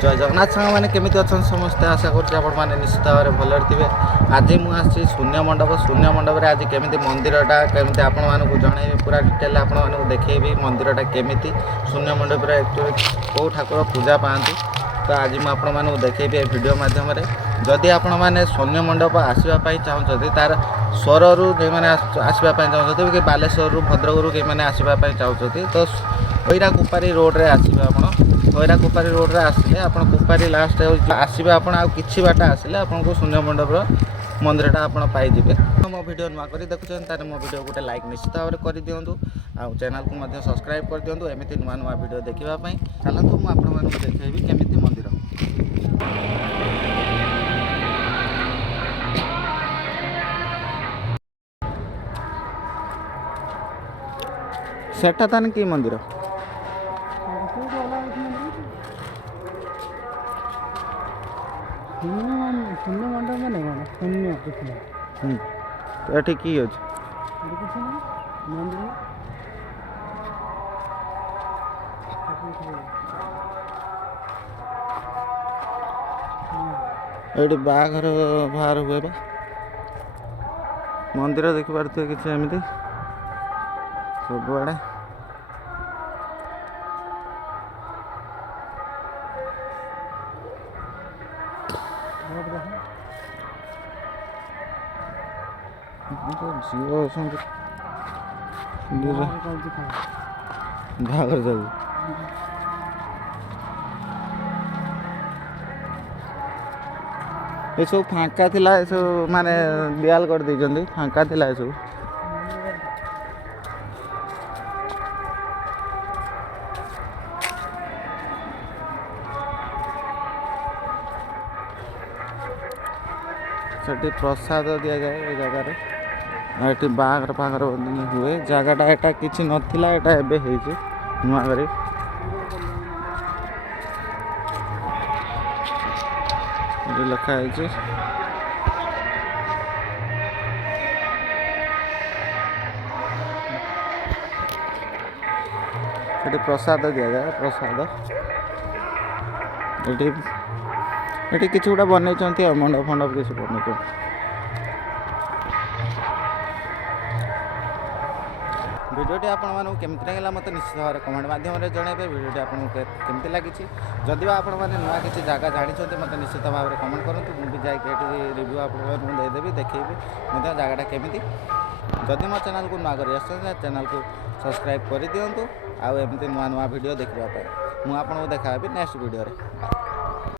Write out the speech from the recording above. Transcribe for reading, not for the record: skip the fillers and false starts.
जय जगन्नाथ सांग मैंने केमी अच्छा समस्ते आशा कर निश्चित भाव में भलर थे। आज मुझे शून्य मंडप आज केमी मंदिरटा केमी आपण मानक जनइबी पूरा डिटेल आपण मानक देखी मंदिरटा केमी शून्य मंडप कौ ठाकुर पूजा पाती। तो आज मुझे देखी वीडियो मध्यम जदि आपण मैंने शून्य मंडप आसवाई चाहते तार स्वरु मैंने आसवाई चाहते कि बालेश्वर भद्रकरू कई मैंने आसवाई चाहते तो खैरा कुपारी रोड रे आसवे आप खैरा कुपारी रोड रे आसिले आप कुपारी लास्ट आसवे आप कि बाट आसिले आपको शून्य मंडप मंदिरटा आप पाइबे। मो वीडियो नुआ कर देखुं तार मो वीडियो गोटे लाइक निश्चित भाव में कर दिंतु आउ चैनल को सब्सक्राइब कर दिंतु एमती नुआ नुआ वीडियो देखापी। चलतु मुझे देखी केमी मंदिर सेटा तान कि मंदिर शून्य मंडप मैंने कौन शून्य ये कि अच्छे मंदिर ये बाघर बाहर हुए बा मंदिर देखिपारे कि एमती सबुआड़े झील बाहर चल ये सब फांका थिला ये सब माने दियाल कर दी फांका थिला ये सब सेठी प्रसाद दि जाए ये जगार ये बाहर पाखर हुए जगटा एटा किसी नथिला एटा एबे हेइছে नुआ करी लिखा है प्रसाद दि जाए प्रसाद ये किसी गुड़ा बनई मंडप फंडप किसी बनई वीडियोटी आपको केमती लगे मत निश्चित भाव में कमेंट माध्यम जनइबे वीडियोटी आपको केमती लगी जदि आप नुआ किसी जगह जानते मत निश्चित भाव में कमेंट करूँ मुझे जाकि रिव्यू आपको देदेवी देखी जगटा केमी जदि मो चैनल को नुआ कर चैनल को सब्सक्राइब कर दिंतु आउ एमती नुआ नुआ वीडियो देखापी मुझे देखा नेक्स्ट वीडियो।